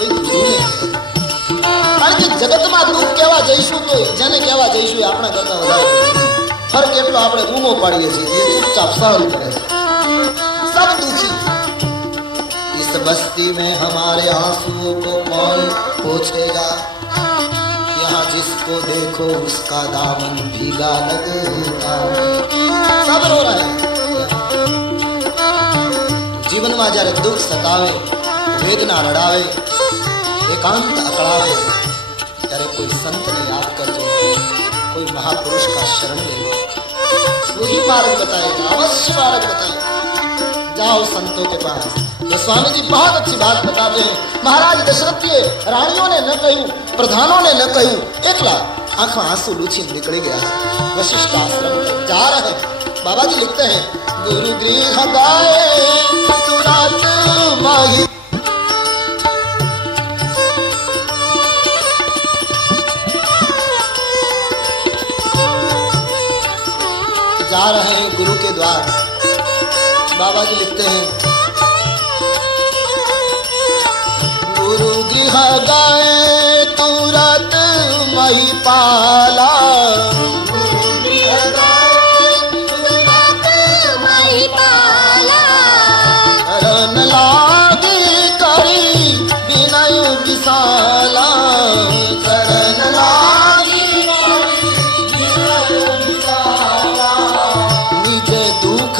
કોઈ ગુરુને કહે. કારણ કે જગતમાં દુઃખ કહેવા જઈશું તો જેને કહેવા જઈશું એ આપણા કરતા વધારે ફરક એટલો આપણે બૂમો પાડીએ છીએ એ ચૂપચાપ સહન કરે છે सब दुखी इस बस्ती में हमारे आंसुओं को कौन पोछेगा यहाँ जिसको देखो उसका दामन भीगा लगता सब रो रहे हैं જીવનમાં જ્યારે દુઃખ સતાવે વેદના રડાવે एकांत अकड़ा तेरे कोई संत ने याद कर दो कोई महापुरुष का शरण ले लो वही मार्ग बताएगा अवश्य मार्ग बताएगा जाओ संतों के पास। तो स्वामी जी बहुत अच्छी बात बताते हैं। महाराज दशरथ के रानियों ने न कहू, प्रधानों ने न कहूँ। एकला आँख आँसू लूछी निकल गया वशिष्ठ आश्रम जा रहे बाबा जी लिखते हैं गुरु गृह गाय माही जा रहे हैं गुरु के द्वार। बाबा जी लिखते हैं। गुरु गृह गाए रत मही पाला।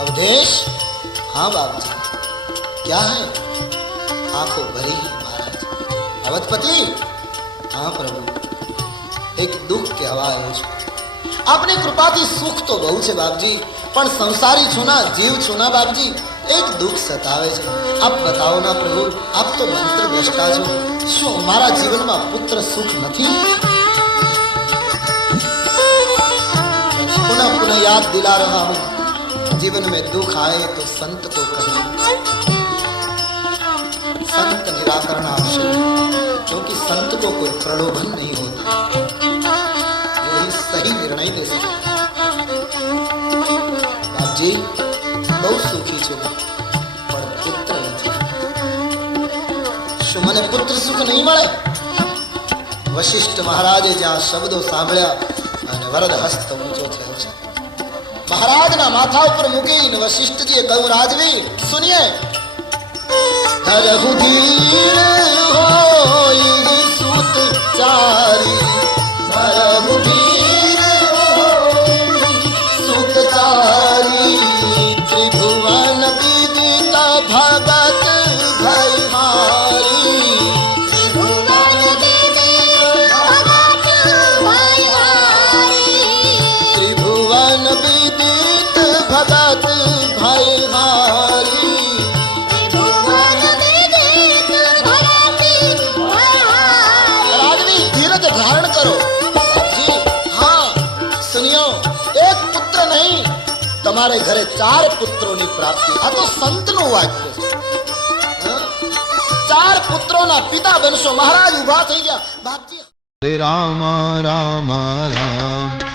ગયા છે અવધેશ હા બાપજી क्या है आंखों भरी है महाराज अवधपति हाँ प्रभु એક દુઃખ કહેવા આવ્યો છું આપની કૃપાથી સુખ તો બહુ છે બાપજી પણ સંસારી છું ના જીવ છું ના બાપજી એક દુઃખ સતાવે છે આપ બતાવો ના પ્રભુ આપ તો મંત્ર દ્રષ્ટા છો શું મારા જીવનમાં પુત્ર સુખ નથી पुनः पुनः याद दिला रहा हूं जीवन में दुख आए तो संत को कहें संत निराकरण आवश्यक है, क्योंकि संत को कोई प्रलोभन नहीं होता वही सही निर्णय दे सकते बाप जी બહુ સુખી છું પણ પુત્ર નથી શું મને પુત્ર સુખ નહીં મળે વશિષ્ઠ મહારાજે જ્યાં શબ્દો સાંભળ્યા અને વરદ હસ્ત ઊંચો થયો છે મહારાજના માથા ઉપર મૂકીને વશિષ્ઠજીએ કહ્યું રાજવી સુનિયે. હરહુ ધીર હોય તમારે ઘરે ચાર પુત્રોની પ્રાપ્તિ. આ તો સંતનું વાક્ય ચાર પુત્રોના પિતા બનશો. મહારાજ ઊભા થઈ ગયા. બાપજી. રામ રામ રામ.